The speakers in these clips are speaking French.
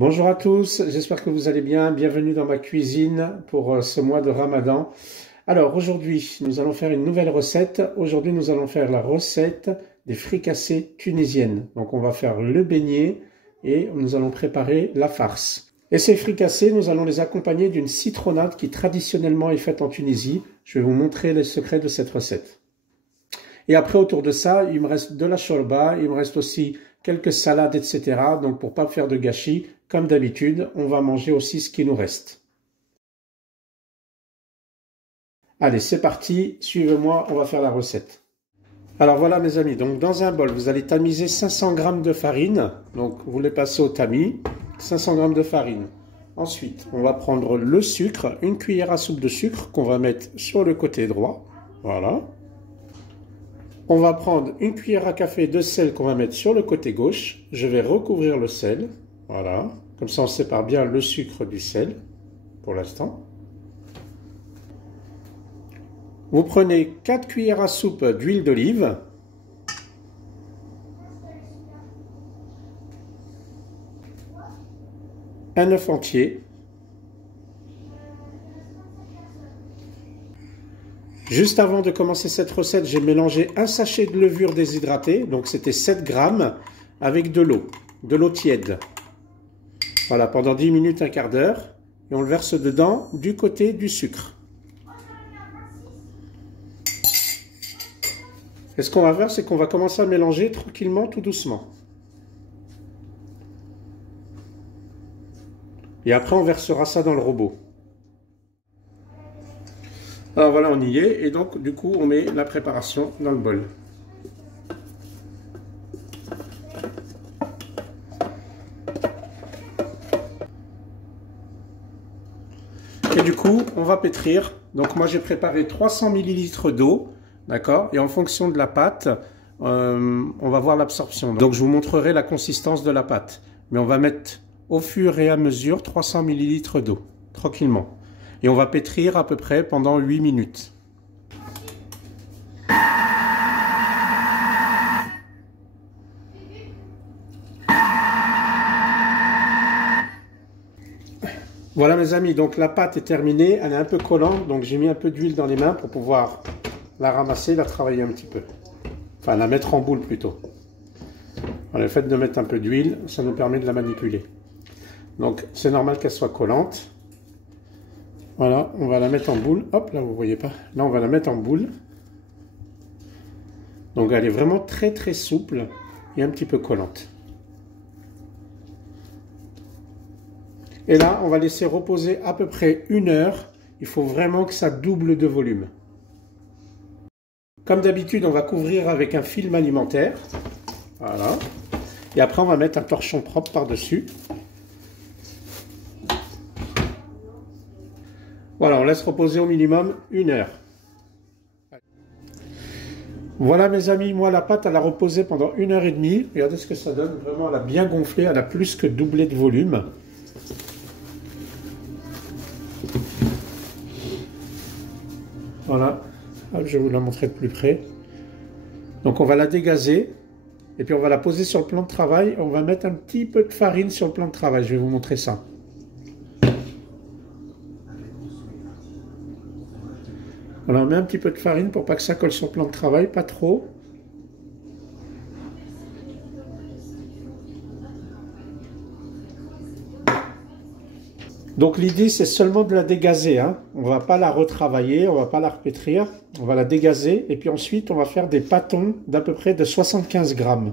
Bonjour à tous, j'espère que vous allez bien. Bienvenue dans ma cuisine pour ce mois de Ramadan. Alors aujourd'hui, nous allons faire une nouvelle recette. Aujourd'hui, nous allons faire la recette des fricassées tunisiennes. Donc on va faire le beignet et nous allons préparer la farce. Et ces fricassées, nous allons les accompagner d'une citronnade qui traditionnellement est faite en Tunisie. Je vais vous montrer les secrets de cette recette. Et après, autour de ça, il me reste de la shorba, il me reste aussi quelques salades, etc. Donc pour pas faire de gâchis, comme d'habitude, on va manger aussi ce qui nous reste. Allez, c'est parti, suivez-moi, on va faire la recette. Alors voilà mes amis, donc dans un bol, vous allez tamiser 500 g de farine. Donc vous les passez au tamis, 500 g de farine. Ensuite, on va prendre le sucre, une cuillère à soupe de sucre qu'on va mettre sur le côté droit. Voilà. On va prendre une cuillère à café de sel qu'on va mettre sur le côté gauche. Je vais recouvrir le sel. Voilà. Comme ça, on sépare bien le sucre du sel pour l'instant. Vous prenez 4 cuillères à soupe d'huile d'olive. Un œuf entier. Juste avant de commencer cette recette, j'ai mélangé un sachet de levure déshydratée, donc c'était 7 grammes, avec de l'eau tiède. Voilà, pendant 10 minutes, un quart d'heure, et on le verse dedans du côté du sucre. Et ce qu'on va faire, c'est qu'on va commencer à mélanger tranquillement, tout doucement. Et après, on versera ça dans le robot. Alors voilà, on y est. Et donc, du coup, on met la préparation dans le bol. Et du coup, on va pétrir. Donc moi, j'ai préparé 300 ml d'eau. D'accord? Et en fonction de la pâte, on va voir l'absorption. Donc je vous montrerai la consistance de la pâte. Mais on va mettre au fur et à mesure 300 ml d'eau. Tranquillement. Et on va pétrir à peu près pendant 8 minutes. Voilà mes amis, donc la pâte est terminée, elle est un peu collante, donc j'ai mis un peu d'huile dans les mains pour pouvoir la ramasser, la travailler un petit peu. Enfin, la mettre en boule plutôt. Voilà, le fait de mettre un peu d'huile, ça nous permet de la manipuler. Donc c'est normal qu'elle soit collante. Voilà, on va la mettre en boule. Hop, là vous voyez pas. Là on va la mettre en boule. Donc elle est vraiment très très souple et un petit peu collante. Et là, on va laisser reposer à peu près 1 heure. Il faut vraiment que ça double de volume. Comme d'habitude, on va couvrir avec un film alimentaire. Voilà. Et après, on va mettre un torchon propre par-dessus. Voilà, on laisse reposer au minimum 1 heure. Voilà mes amis, moi la pâte, elle a reposé pendant 1 heure et demie. Regardez ce que ça donne. Vraiment, elle a bien gonflé. Elle a plus que doublé de volume. Voilà, je vais vous la montrer de plus près. Donc on va la dégazer et puis on va la poser sur le plan de travail. On va mettre un petit peu de farine sur le plan de travail. Je vais vous montrer ça. Voilà, on met un petit peu de farine pour pas que ça colle sur le plan de travail, pas trop. Donc l'idée c'est seulement de la dégazer, hein. On ne va pas la retravailler, on ne va pas la repétrir, on va la dégazer et puis ensuite on va faire des pâtons d'à peu près de 75 grammes.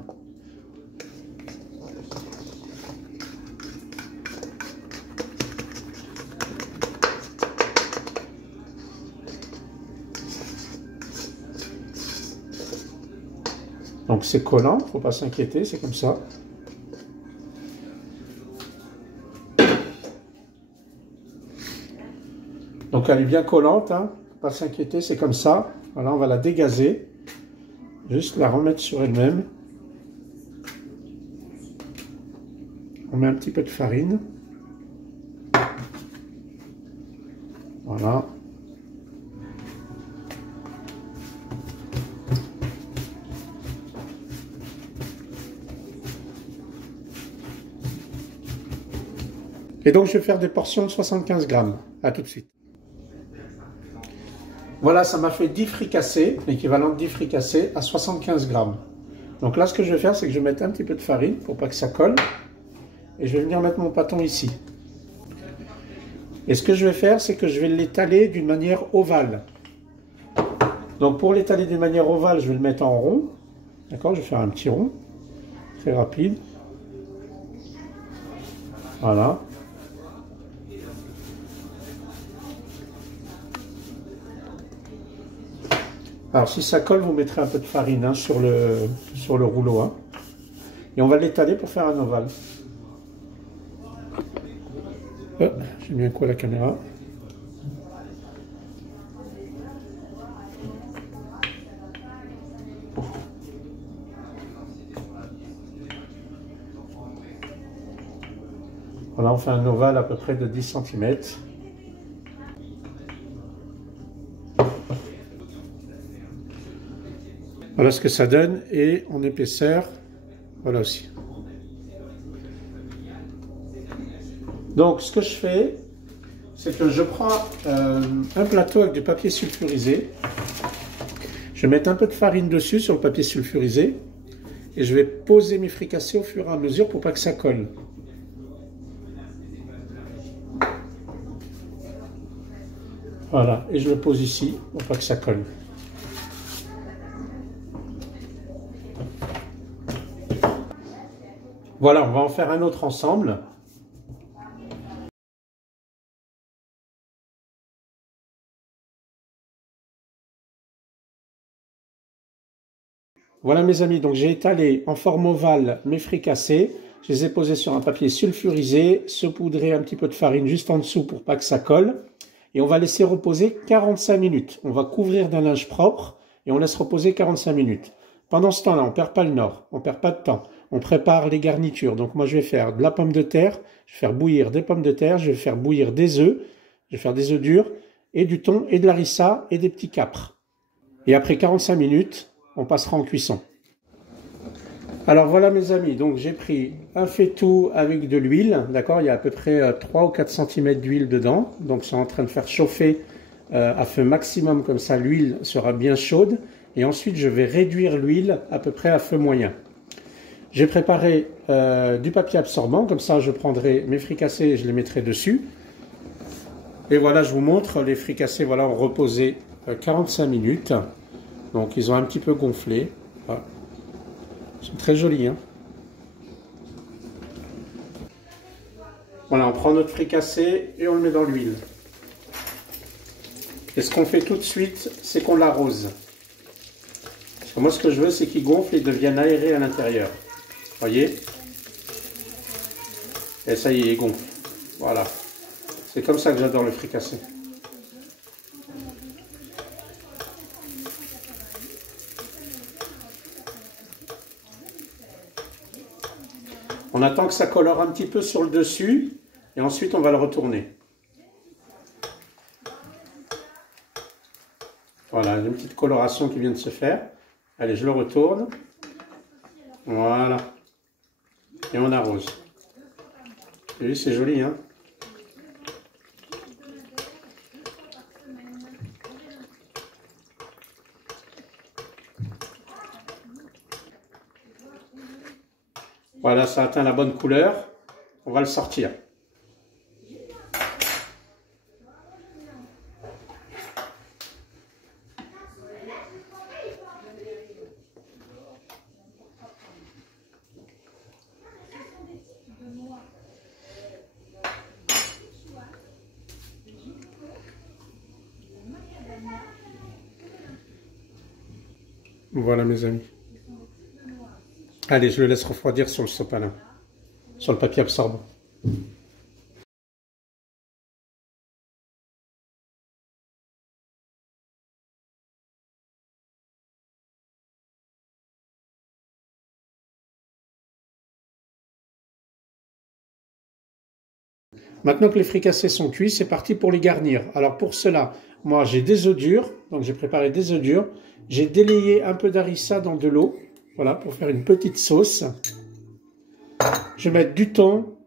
Donc c'est collant, il ne faut pas s'inquiéter, c'est comme ça. Donc elle est bien collante, hein. Pas s'inquiéter, c'est comme ça. Voilà, on va la dégazer. Juste la remettre sur elle-même. On met un petit peu de farine. Voilà. Et donc, je vais faire des portions de 75 grammes. À tout de suite. Voilà, ça m'a fait 10 fricassés, l'équivalent de 10 fricassés à 75 grammes. Donc là, ce que je vais faire, c'est que je vais mettre un petit peu de farine pour pas que ça colle. Et je vais venir mettre mon pâton ici. Et ce que je vais faire, c'est que je vais l'étaler d'une manière ovale. Donc pour l'étaler d'une manière ovale, je vais le mettre en rond. D'accord, je vais faire un petit rond, très rapide. Voilà. Alors si ça colle, vous mettrez un peu de farine hein, sur le rouleau. Hein. Et on va l'étaler pour faire un ovale. J'ai mis un coup à la caméra. Voilà, on fait un ovale à peu près de 10 cm. Voilà ce que ça donne, et en épaisseur, voilà aussi. Donc ce que je fais, c'est que je prends un plateau avec du papier sulfurisé. Je vais mettre un peu de farine dessus sur le papier sulfurisé, et je vais poser mes fricassés au fur et à mesure pour pas que ça colle. Voilà, et je le pose ici pour pas que ça colle. Voilà, on va en faire un autre ensemble. Voilà mes amis, donc j'ai étalé en forme ovale mes fricassés. Je les ai posés sur un papier sulfurisé, saupoudré un petit peu de farine juste en dessous pour pas que ça colle. Et on va laisser reposer 45 minutes. On va couvrir d'un linge propre et on laisse reposer 45 minutes. Pendant ce temps-là, on ne perd pas le nord, on ne perd pas de temps. On prépare les garnitures. Donc moi, je vais faire de la pomme de terre, je vais faire bouillir des pommes de terre, je vais faire bouillir des œufs, je vais faire des œufs durs, et du thon, et de la harissa, et des petits capres. Et après 45 minutes, on passera en cuisson. Alors voilà mes amis, donc j'ai pris un faitout avec de l'huile, d'accord, il y a à peu près 3 ou 4 cm d'huile dedans, donc je suis en train de faire chauffer à feu maximum, comme ça l'huile sera bien chaude, et ensuite je vais réduire l'huile à peu près à feu moyen. J'ai préparé du papier absorbant, comme ça je prendrai mes fricassés et je les mettrai dessus. Et voilà, je vous montre, les fricassés voilà, ont reposé 45 minutes, donc ils ont un petit peu gonflé. Voilà. Ils sont très jolis. Hein. Voilà, on prend notre fricassé et on le met dans l'huile. Et ce qu'on fait tout de suite, c'est qu'on l'arrose. Parce que moi, ce que je veux, c'est qu'il gonfle et devienne aéré à l'intérieur. Voyez? Et ça y est, il gonfle. Voilà. C'est comme ça que j'adore le fricassé. On attend que ça colore un petit peu sur le dessus et ensuite on va le retourner. Voilà, une petite coloration qui vient de se faire. Allez, je le retourne. Voilà. Et on arrose. Vous voyez, c'est joli, hein? Voilà, ça atteint la bonne couleur. On va le sortir. Voilà mes amis. Allez, je le laisse refroidir sur le sopalin, sur le papier absorbant. Maintenant que les fricassés sont cuits, c'est parti pour les garnir. Alors pour cela, moi j'ai des œufs durs, donc j'ai préparé des œufs durs. J'ai délayé un peu d'harissa dans de l'eau, voilà, pour faire une petite sauce. Je vais mettre du thon,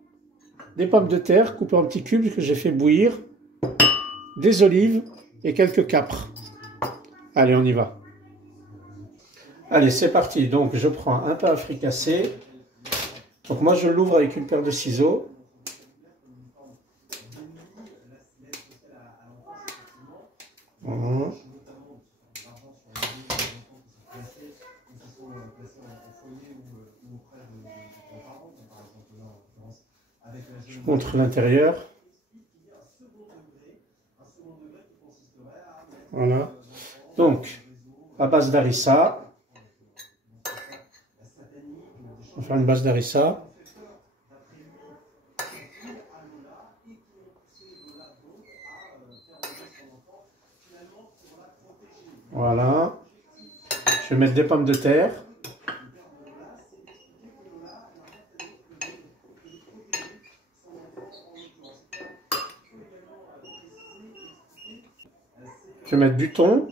des pommes de terre coupées en petits cubes que j'ai fait bouillir, des olives et quelques capres. Allez, on y va. Allez, c'est parti. Donc, je prends un pain à fricasser. Donc, moi, je l'ouvre avec une paire de ciseaux. Voilà. Je vous montre l'intérieur. Voilà. Donc, à base d'harissa. On va faire une base d'harissa. Voilà. Je vais mettre des pommes de terre. Je vais mettre du thon.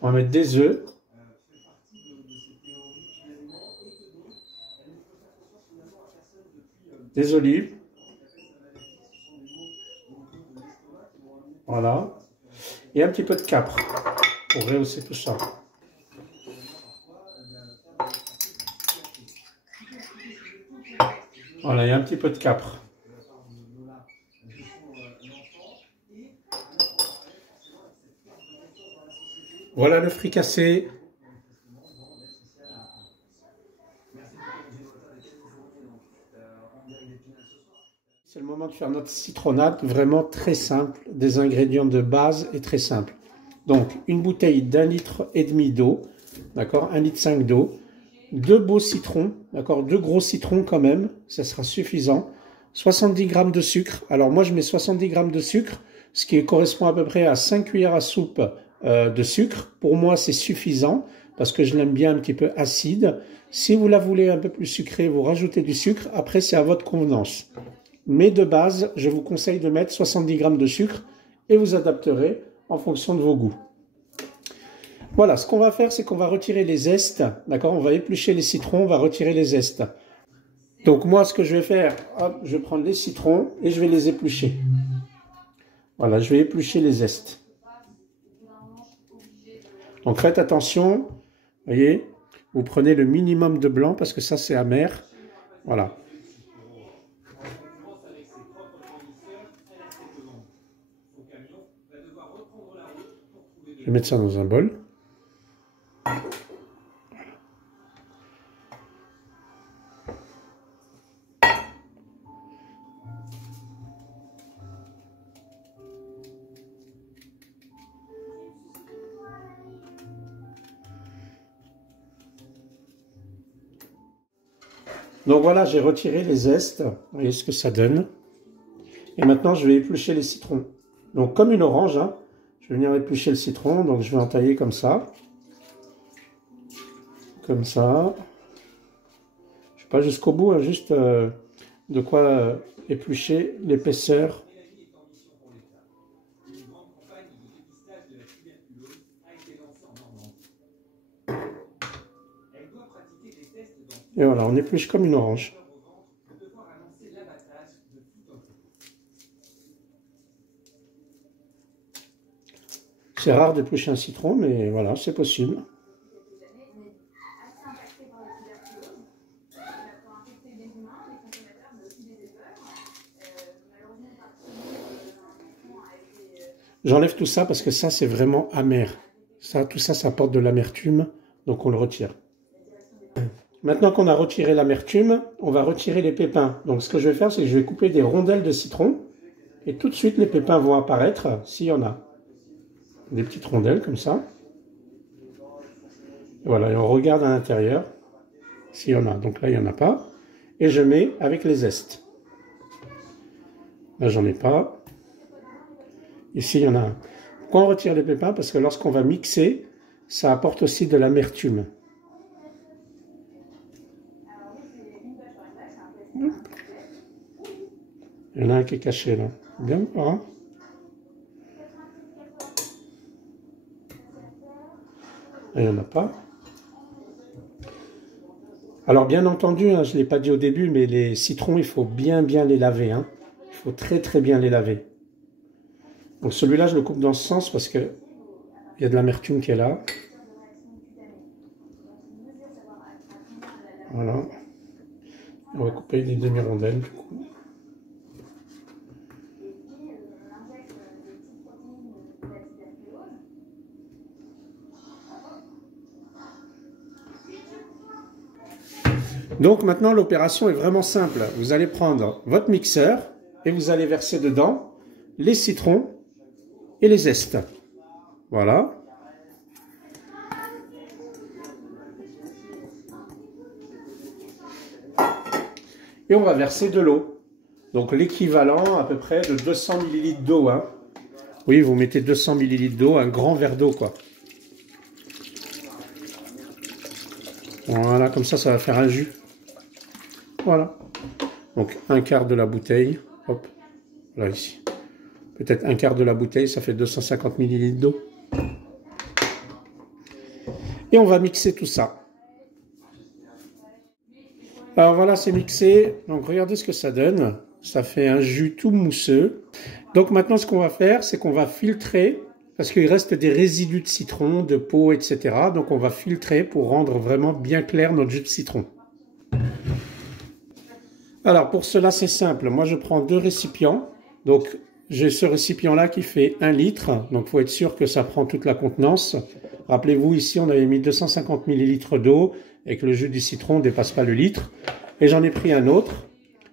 On va mettre des œufs. Des olives. Voilà. Et un petit peu de capre pour rehausser tout ça. Voilà, il y a un petit peu de capre. Voilà le fricassé. C'est le moment de faire notre citronnade, vraiment très simple, des ingrédients de base et très simple. Donc, une bouteille d'1,5 litre d'eau, d'accord, 1,5 litre d'eau, 2 beaux citrons, d'accord, 2 gros citrons quand même, ça sera suffisant, 70 g de sucre. Alors moi je mets 70 g de sucre, ce qui correspond à peu près à 5 cuillères à soupe de sucre. Pour moi c'est suffisant, parce que je l'aime bien un petit peu acide. Si vous la voulez un peu plus sucrée, vous rajoutez du sucre, après c'est à votre convenance. Mais de base, je vous conseille de mettre 70 g de sucre et vous adapterez en fonction de vos goûts. Voilà, ce qu'on va faire, c'est qu'on va retirer les zestes, d'accord? On va éplucher les citrons, on va retirer les zestes. Donc moi, ce que je vais faire, hop, je vais prendre les citrons et je vais les éplucher. Voilà, je vais éplucher les zestes. Donc faites attention, vous voyez, vous prenez le minimum de blanc parce que ça c'est amer. Voilà. Je vais mettre ça dans un bol. Donc voilà, j'ai retiré les zestes. Vous voyez ce que ça donne. Et maintenant, je vais éplucher les citrons. Donc comme une orange, hein, je vais venir éplucher le citron. Donc je vais en tailler comme ça. Comme ça. Je ne vais pas jusqu'au bout, hein, juste de quoi éplucher l'épaisseur. Et voilà, on épluche comme une orange. C'est rare d'éplucher un citron, mais voilà, c'est possible. J'enlève tout ça parce que ça, c'est vraiment amer. Ça, tout ça, ça apporte de l'amertume, donc on le retire. Maintenant qu'on a retiré l'amertume, on va retirer les pépins. Donc ce que je vais faire, c'est que je vais couper des rondelles de citron. Et tout de suite, les pépins vont apparaître, s'il y en a. Des petites rondelles comme ça. Et voilà, et on regarde à l'intérieur s'il y en a. Donc là, il n'y en a pas. Et je mets avec les zestes. Là, j'en ai pas. Ici, il y en a un. Pourquoi on retire les pépins? Parce que lorsqu'on va mixer, ça apporte aussi de l'amertume. Il y en a un qui est caché là. Bien ou pas? Là, il n'y en a pas. Alors bien entendu, hein, je ne l'ai pas dit au début, mais les citrons, il faut bien les laver. Hein. Il faut très bien les laver. Donc celui-là, je le coupe dans ce sens parce que il y a de l'amertume qui est là. Voilà. On va couper des demi-rondelles du coup. Donc maintenant l'opération est vraiment simple. Vous allez prendre votre mixeur et vous allez verser dedans les citrons et les zestes. Voilà. Et on va verser de l'eau. Donc l'équivalent à peu près de 200 ml d'eau. Hein. Oui, vous mettez 200 ml d'eau, un grand verre d'eau quoi. Voilà, comme ça va faire un jus. Voilà. Donc un quart de la bouteille. Hop, là ici. Peut-être un quart de la bouteille, ça fait 250 ml d'eau. Et on va mixer tout ça. Alors voilà, c'est mixé. Donc regardez ce que ça donne. Ça fait un jus tout mousseux. Donc maintenant, ce qu'on va faire, c'est qu'on va filtrer, parce qu'il reste des résidus de citron, de peau, etc. Donc on va filtrer pour rendre vraiment bien clair notre jus de citron. Alors pour cela, c'est simple. Moi, je prends 2 récipients. Donc j'ai ce récipient-là qui fait 1 litre. Donc il faut être sûr que ça prend toute la contenance. Rappelez-vous, ici, on avait mis 250 ml d'eau et que le jus du citron ne dépasse pas le litre. Et j'en ai pris un autre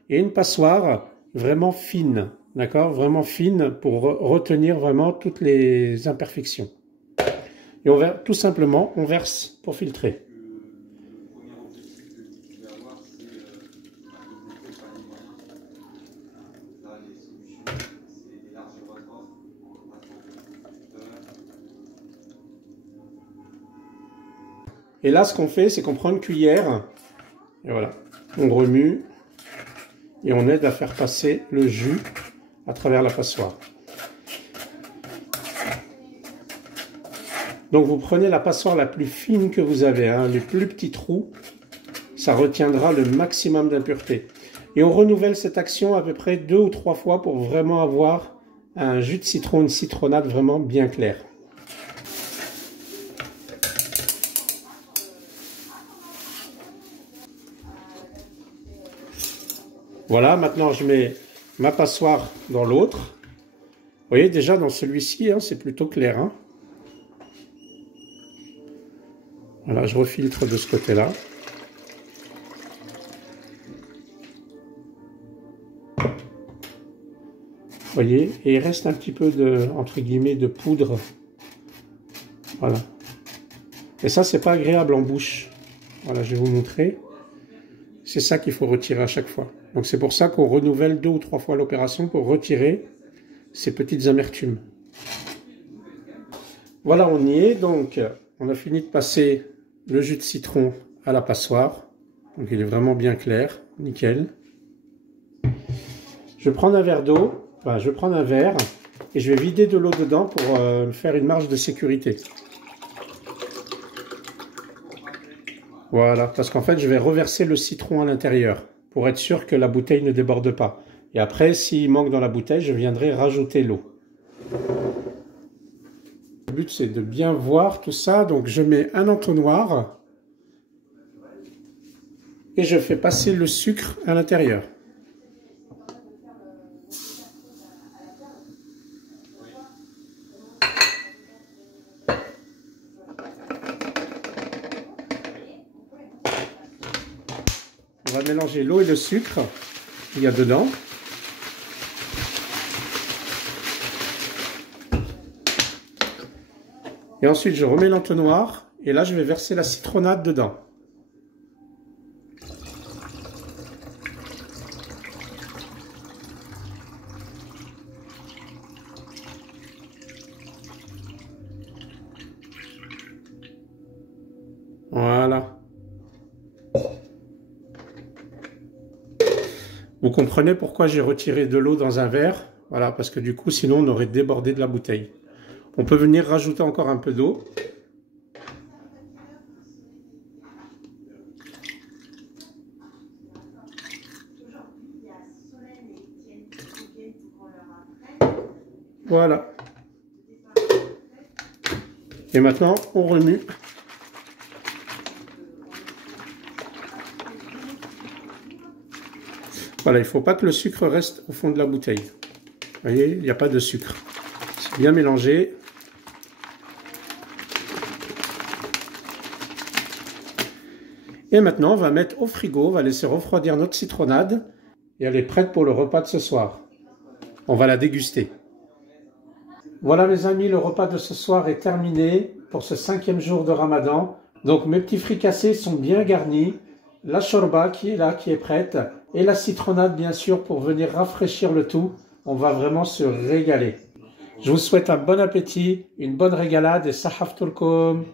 et une passoire vraiment fine, d'accord, vraiment fine pour retenir vraiment toutes les imperfections. Et on va tout simplement, on verse pour filtrer. Et là, ce qu'on fait, c'est qu'on prend une cuillère, et voilà, on remue, et on aide à faire passer le jus à travers la passoire. Donc vous prenez la passoire la plus fine que vous avez, hein, les plus petits trous, ça retiendra le maximum d'impuretés. Et on renouvelle cette action à peu près 2 ou 3 fois pour vraiment avoir un jus de citron, une citronnade vraiment bien claire. Voilà, maintenant je mets ma passoire dans l'autre. Vous voyez, déjà dans celui-ci, hein, c'est plutôt clair. Hein. Voilà, je refiltre de ce côté-là. Vous voyez, et il reste un petit peu de, entre guillemets, de poudre. Voilà. Et ça, c'est pas agréable en bouche. Voilà, je vais vous montrer. C'est ça qu'il faut retirer à chaque fois. Donc c'est pour ça qu'on renouvelle 2 ou 3 fois l'opération pour retirer ces petites amertumes. Voilà, on y est. Donc on a fini de passer le jus de citron à la passoire. Donc il est vraiment bien clair, nickel. Je vais prendre un verre d'eau, enfin, je vais prendre un verre et je vais vider de l'eau dedans pour faire une marge de sécurité. Voilà, parce qu'en fait je vais reverser le citron à l'intérieur pour être sûr que la bouteille ne déborde pas. Et après, s'il manque dans la bouteille, je viendrai rajouter l'eau. Le but, c'est de bien voir tout ça. Donc, je mets un entonnoir et je fais passer le sucre à l'intérieur. On va mélanger l'eau et le sucre qu'il y a dedans. Et ensuite, je remets l'entonnoir et là, je vais verser la citronnade dedans. Voilà. Vous comprenez pourquoi j'ai retiré de l'eau dans un verre? Voilà, parce que du coup, sinon, on aurait débordé de la bouteille. On peut venir rajouter encore un peu d'eau. Voilà. Et maintenant, on remue. Voilà, il ne faut pas que le sucre reste au fond de la bouteille. Vous voyez, il n'y a pas de sucre. C'est bien mélangé. Et maintenant, on va mettre au frigo, on va laisser refroidir notre citronnade. Et elle est prête pour le repas de ce soir. On va la déguster. Voilà mes amis, le repas de ce soir est terminé pour ce 5e jour de Ramadan. Donc mes petits fricassés sont bien garnis. La shorba qui est là, qui est prête. Et la citronnade bien sûr pour venir rafraîchir le tout. On va vraiment se régaler. Je vous souhaite un bon appétit, une bonne régalade et sahaf tulkum.